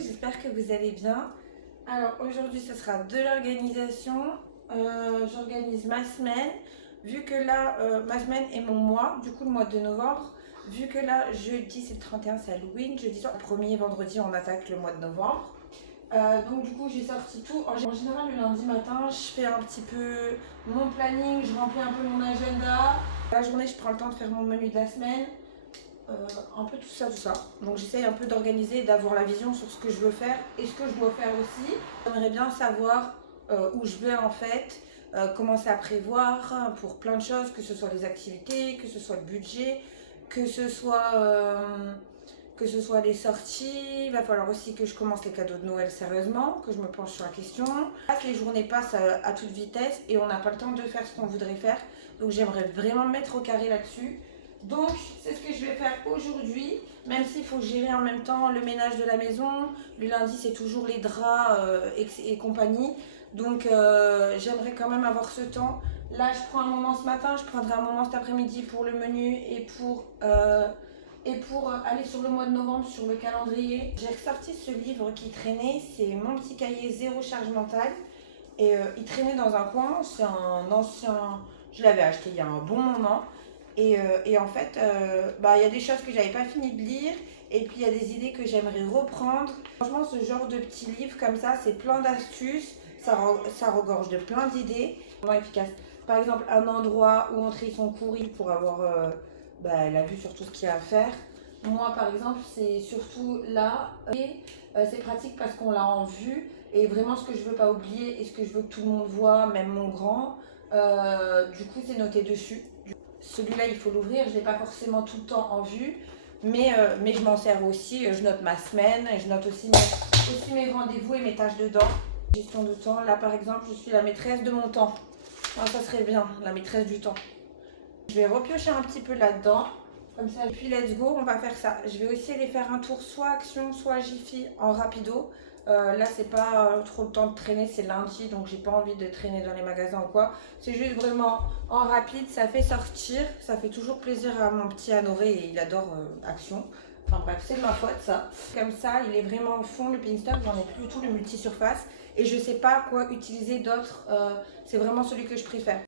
j'espère que vous allez bien. Alors aujourd'hui ce sera de l'organisation. J'organise ma semaine. Vu que là, ma semaine est mon mois, du coup le mois de novembre. Vu que là, jeudi c'est le 31, c'est Halloween. Jeudi, le premier vendredi, on attaque le mois de novembre. Donc du coup j'ai sorti tout. En général le lundi matin je fais un petit peu mon planning, je remplis un peu mon agenda. La journée je prends le temps de faire mon menu de la semaine. Un peu tout ça. Donc j'essaye un peu d'organiser et d'avoir la vision sur ce que je veux faire et ce que je dois faire aussi. J'aimerais bien savoir où je vais en fait, commencer à prévoir pour plein de choses, que ce soit les activités, que ce soit le budget, que ce soit les sorties. Il va falloir aussi que je commence les cadeaux de Noël sérieusement, que je me penche sur la question. Les journées passent à toute vitesse et on n'a pas le temps de faire ce qu'on voudrait faire. Donc j'aimerais vraiment me mettre au carré là-dessus. Donc c'est ce que je vais faire aujourd'hui, même s'il faut gérer en même temps le ménage de la maison. Le lundi c'est toujours les draps et compagnie. Donc j'aimerais quand même avoir ce temps. Là je prends un moment ce matin, je prendrai un moment cet après-midi pour le menu et pour aller sur le mois de novembre, sur le calendrier. J'ai ressorti ce livre qui traînait, c'est mon petit cahier zéro charge mentale. Et il traînait dans un coin, c'est un ancien, je l'avais acheté il y a un bon moment. Et en fait, il y a des choses que j'avais pas fini de lire et puis il y a des idées que j'aimerais reprendre. Franchement, ce genre de petits livres comme ça, c'est plein d'astuces, ça regorge de plein d'idées, vraiment efficace. Par exemple, un endroit où on trie son courrier pour avoir la vue sur tout ce qu'il y a à faire. Moi, par exemple, c'est surtout là et c'est pratique parce qu'on l'a en vue et vraiment ce que je veux pas oublier et ce que je veux que tout le monde voit, même mon grand, du coup, c'est noté dessus. Celui-là, il faut l'ouvrir, je ne l'ai pas forcément tout le temps en vue, mais je m'en sers aussi. Je note ma semaine, et je note aussi mes rendez-vous et mes tâches de dents. Gestion de temps, là par exemple, je suis la maîtresse de mon temps. Ah, ça serait bien, la maîtresse du temps. Je vais repiocher un petit peu là-dedans, comme ça, puis let's go, on va faire ça. Je vais aussi aller faire un tour soit Action, soit Jiffy en rapido. Là c'est pas trop le temps de traîner, c'est lundi donc j'ai pas envie de traîner dans les magasins ou quoi. C'est juste vraiment en rapide, ça fait sortir, ça fait toujours plaisir à mon petit Anoré et il adore Action. Enfin bref, c'est de ma faute ça. Comme ça, il est vraiment au fond le Pingstop, j'en ai plus du tout le multi-surface et je sais pas quoi utiliser d'autre, c'est vraiment celui que je préfère.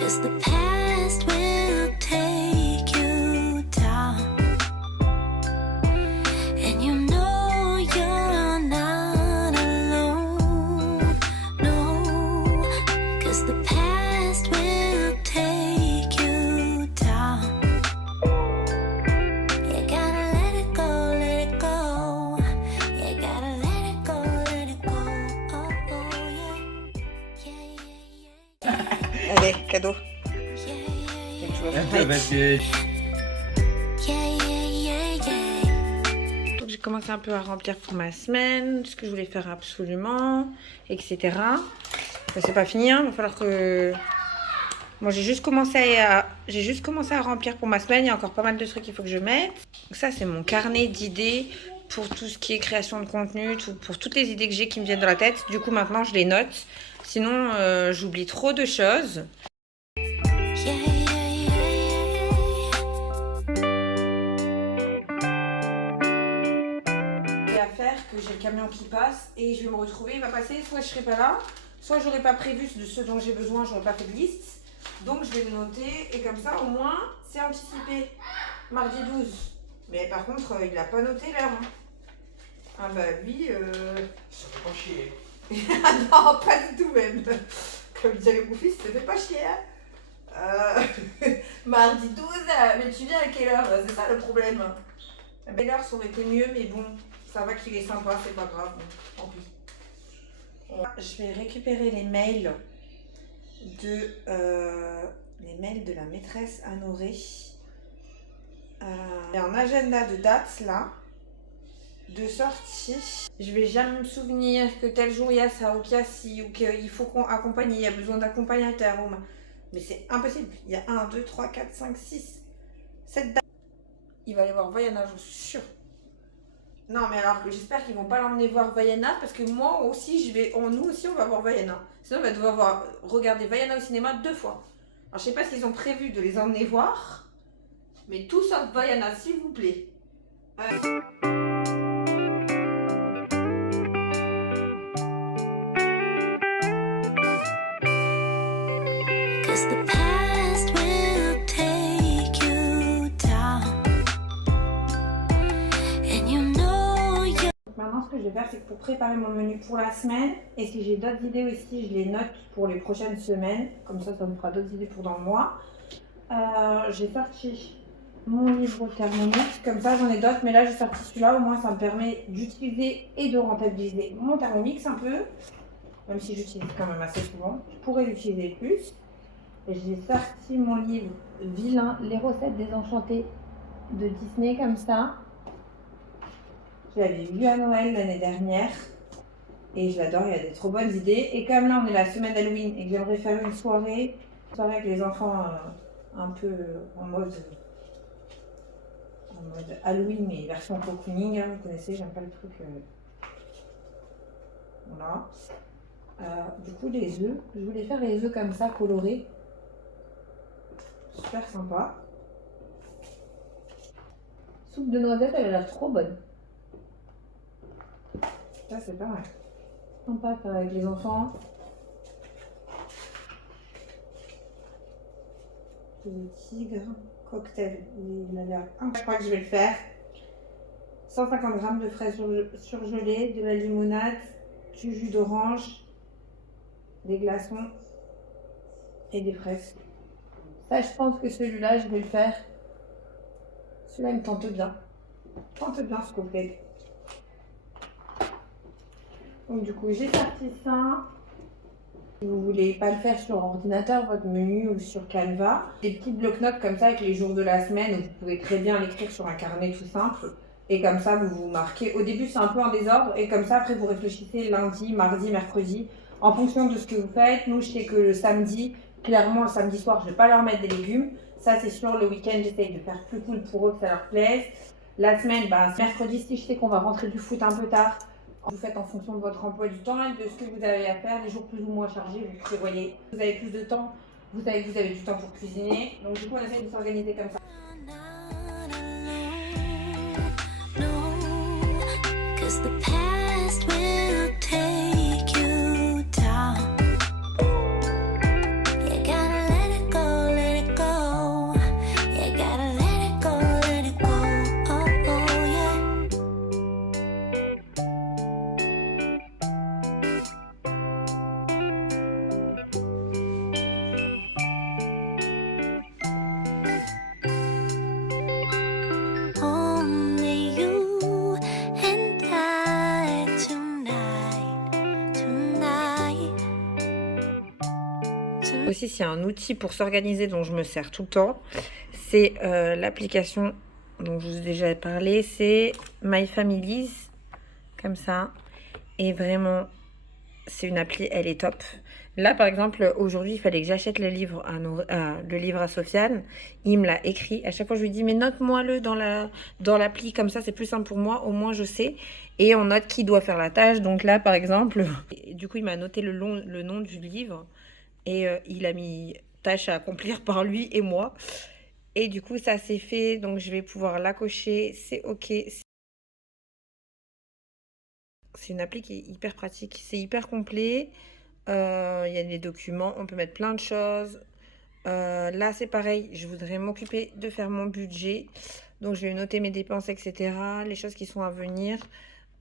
Cause the past will take you down, and you know you're not alone, no. Cause the past will take you down. You gotta let it go, let it go. You gotta let it go, let it go. Oh, oh, yeah. Allez, cadeau. Donc j'ai commencé un peu à remplir pour ma semaine, ce que je voulais faire absolument, etc. Ça c'est pas fini, hein. Il va falloir que... Bon, j'ai juste commencé à remplir pour ma semaine, il y a encore pas mal de trucs qu'il faut que je mette. Donc ça c'est mon carnet d'idées pour tout ce qui est création de contenu, pour toutes les idées que j'ai qui me viennent dans la tête. Du coup maintenant je les note, sinon j'oublie trop de choses. Que j'ai le camion qui passe et je vais me retrouver, il va passer, soit je serai pas là, soit j'aurais pas prévu de ce dont j'ai besoin, j'aurais pas fait de liste, donc je vais le noter et comme ça au moins c'est anticipé. Mardi 12, mais par contre il a pas noté l'heure. Ah bah lui ça fait pas chier. Ah non, pas du tout même. Comme dirait mon fils, ça fait pas chier hein. Mardi 12, mais tu viens à quelle heure? C'est ça le problème. À quelle heure ça aurait été mieux, mais bon, ça va qu'il est sympa, c'est pas grave, bon, tant pis. Je vais récupérer les mails de la maîtresse Anoré. Il y a un agenda de dates là, de sortie. Je vais jamais me souvenir que tel jour il y a ça, ou qu'il y a ci, ou qu'il faut qu'on accompagne, il y a besoin d'accompagnateur. Mais c'est impossible, il y a 1, 2, 3, 4, 5, 6, 7 dates. Il va y avoir voyage, je suis sûre. Non, mais alors j'espère qu'ils vont pas l'emmener voir Vaiana parce que moi aussi, nous aussi, on va voir Vaiana. Sinon, on va devoir regarder Vaiana au cinéma 2 fois. Alors, je sais pas s'ils ont prévu de les emmener voir, mais tout sauf Vaiana, s'il vous plaît. Cause the past will take you down. And you know you. Maintenant, ce que je vais faire, c'est que pour préparer mon menu pour la semaine, et si j'ai d'autres idées aussi, je les note pour les prochaines semaines. Comme ça me fera d'autres idées pour dans le mois. J'ai sorti mon livre Thermomix, comme ça j'en ai d'autres, mais là j'ai sorti celui-là, au moins ça me permet d'utiliser et de rentabiliser mon Thermomix un peu, même si j'utilise quand même assez souvent, je pourrais l'utiliser plus. Et j'ai sorti mon livre Vilain, les recettes désenchantées de Disney, comme ça. Je l'avais lu à Noël l'année dernière et je l'adore, il y a des trop bonnes idées. Et comme là on est la semaine d'Halloween et que j'aimerais faire une soirée avec les enfants un peu en mode Halloween, mais version cocooning, hein, vous connaissez, j'aime pas le truc. Voilà. Du coup, les œufs, je voulais faire les œufs comme ça, colorés. Super sympa. Soupe de noisettes, elle a l'air trop bonne. Ça, c'est pas mal. Sympa à faire avec les enfants. Le tigre. Cocktail, il a l'air incroyable. Je crois que je vais le faire. 150 g de fraises surgelées, de la limonade, du jus d'orange, des glaçons et des fraises. Ça, je pense que celui-là, je vais le faire. Celui-là, il me tente bien. Tente bien ce cocktail. Donc du coup, j'ai sorti ça. Si vous voulez pas le faire sur ordinateur, votre menu ou sur Canva, des petites bloc-notes comme ça avec les jours de la semaine, où vous pouvez très bien l'écrire sur un carnet tout simple. Et comme ça, vous vous marquez. Au début, c'est un peu en désordre. Et comme ça, après, vous réfléchissez lundi, mardi, mercredi, en fonction de ce que vous faites. Nous, je sais que le samedi, clairement, le samedi soir, je vais pas leur mettre des légumes. Ça, c'est sûr. Le week-end, j'essaye de faire plus cool pour eux, que ça leur plaise. La semaine, mercredi, si je sais qu'on va rentrer du foot un peu tard, vous faites en fonction de votre emploi du temps et de ce que vous avez à faire, des jours plus ou moins chargés, vous prévoyez. Vous avez plus de temps, vous savez que vous avez du temps pour cuisiner. Donc du coup, on essaie de s'organiser comme ça. No, cause the past will take you down. You gotta let it go, let it go. You gotta let it go, let it go. Oh, oh, yeah. Only you and I tonight, tonight. Aussi, s'il y a un outil pour s'organiser dont je me sers tout le temps, c'est l'application dont je vous ai déjà parlé, c'est My Families, comme ça. Et vraiment, c'est une appli, elle est top. Là, par exemple, aujourd'hui, il fallait que j'achète le livre à Sofiane. Il me l'a écrit. À chaque fois, je lui dis, mais note-moi-le dans l'appli, comme ça, c'est plus simple pour moi. Au moins, je sais. Et on note qui doit faire la tâche. Donc là, par exemple, du coup, il m'a noté le nom du livre. Et il a mis tâche à accomplir par lui et moi. Et du coup, ça c'est fait. Donc, je vais pouvoir la cocher. C'est OK. C'est une appli qui est hyper pratique. C'est hyper complet. Il y a des documents. On peut mettre plein de choses. Là, c'est pareil. Je voudrais m'occuper de faire mon budget. Donc, je vais noter mes dépenses, etc. Les choses qui sont à venir.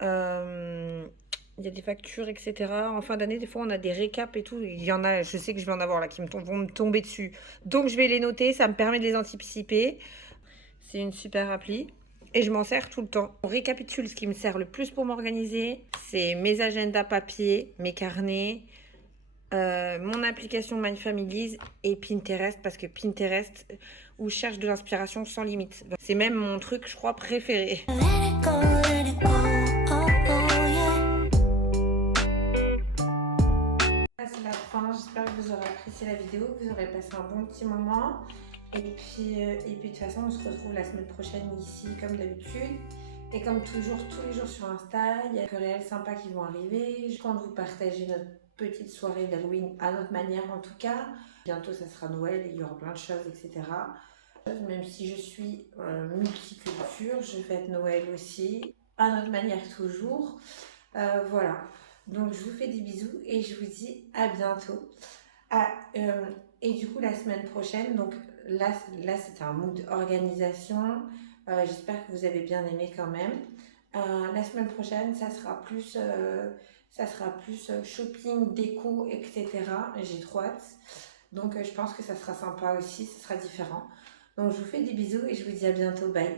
Il y a des factures, etc. En fin d'année, des fois, on a des récaps et tout. Il y en a, je sais que je vais en avoir là qui vont me tomber dessus. Donc, je vais les noter. Ça me permet de les anticiper. C'est une super appli. Et je m'en sers tout le temps. On récapitule ce qui me sert le plus pour m'organiser. C'est mes agendas papier, mes carnets, mon application My Families et Pinterest. Parce que Pinterest, où je cherche de l'inspiration sans limite. C'est même mon truc, je crois, préféré. Let it go, let it go. Oh, oh, yeah. C'est la fin, j'espère que vous aurez apprécié la vidéo, que vous aurez passé un bon petit moment. Et puis de toute façon, on se retrouve la semaine prochaine ici, comme d'habitude. Et comme toujours, tous les jours sur Insta, il y a des réels sympas qui vont arriver. Je compte vous partager notre petite soirée d'Halloween à notre manière en tout cas. Bientôt, ça sera Noël et il y aura plein de choses, etc. Même si je suis multiculture, je fête Noël aussi, à notre manière toujours. Voilà. Donc, je vous fais des bisous et je vous dis à bientôt. Et du coup, la semaine prochaine, donc là c'était un mood organisation. J'espère que vous avez bien aimé quand même. La semaine prochaine, ça sera plus shopping, déco, etc. J'ai trop hâte. Donc, je pense que ça sera sympa aussi, ça sera différent. Donc, je vous fais des bisous et je vous dis à bientôt. Bye.